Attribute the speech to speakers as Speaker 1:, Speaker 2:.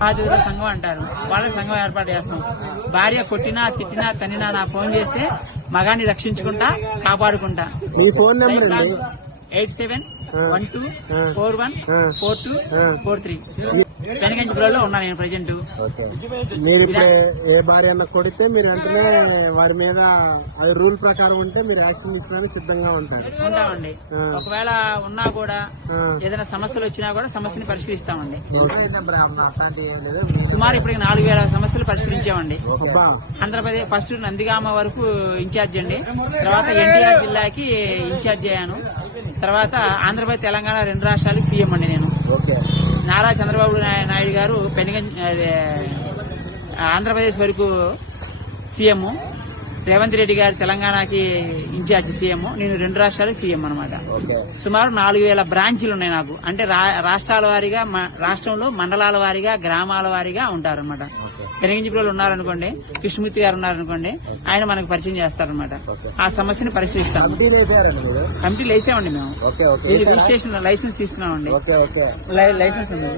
Speaker 1: బాధితుల సంఘం అంటారు. వాళ్ళ సంఘం ఏర్పాటు చేస్తాం. భార్య కొట్టినా తిట్టినా తన్నినా నా ఫోన్ చేస్తే మగాన్ని రక్షించుకుంటా కాపాడుకుంటా.
Speaker 2: Phone
Speaker 1: eight seven one two four one four two four three. వెనకంచిపురంలో ఉన్నా నేను ప్రజెంట్.
Speaker 2: ఓకే. మీరు ఇప్పుడు ఏ- భార్య అన్న కొడితే మీరు వెంటనే వారి మీద అది రూల్ ప్రకారం ఉంటే మీరు యాక్షన్ తీసుకోవడానికి సిద్ధంగా ఉంటారు.
Speaker 1: ఉంటామండి. ఒకవేళ ఉన్నా కూడా. ఏదైనా సమస్యలు వచ్చినా కూడా సమస్యని పరిష్కరిస్తామండి. సుమారు ఇప్పటికి నాలుగు వేల సమస్యలు పరిష్కరించామండి. ఆంధ్రప్రదేశ్ ఫస్ట్ నందిగామ వరకు ఇన్ఛార్జ్ అండి. తర్వాత ఎన్టీఆర్ జిల్లాకి ఇన్ఛార్జ్ అయ్యాను. తర్వాత ఆంధ్రప్రదేశ్ తెలంగాణ రెండు రాష్ట్రాలకు సీఎం అండి నేను.
Speaker 2: ఓకే.
Speaker 1: నారా చంద్రబాబు నాయుడు గారు పెనుగం ఆంధ్రప్రదేశ్ వరకు సీఎం. రేవంత్ రెడ్డి గారు తెలంగాణకి ఇన్ఛార్జ్ సీఎం. నేను రెండు రాష్ట్రాలకు సీఎం అనమాట సుమారు నాలుగు వేల బ్రాంచీలు ఉన్నాయి నాకు. అంటే రాష్ట్రాల వారీగా రాష్ట్రంలో మండలాల వారీగా గ్రామాల వారీగా ఉంటారనమాట పెరిగించిపురంలో ఉన్నారనుకోండి కృష్ణమూర్తి గారు ఉన్నారనుకోండి ఆయన మనకు పరిచయం చేస్తారనమాట ఆ సమస్యని
Speaker 2: మీరు?
Speaker 1: కమిటీలు వేసామండి మేము. రిజిస్ట్రేషన్ లైసెన్స్ తీసుకున్నామండి. లైసెన్స్ ఉంది.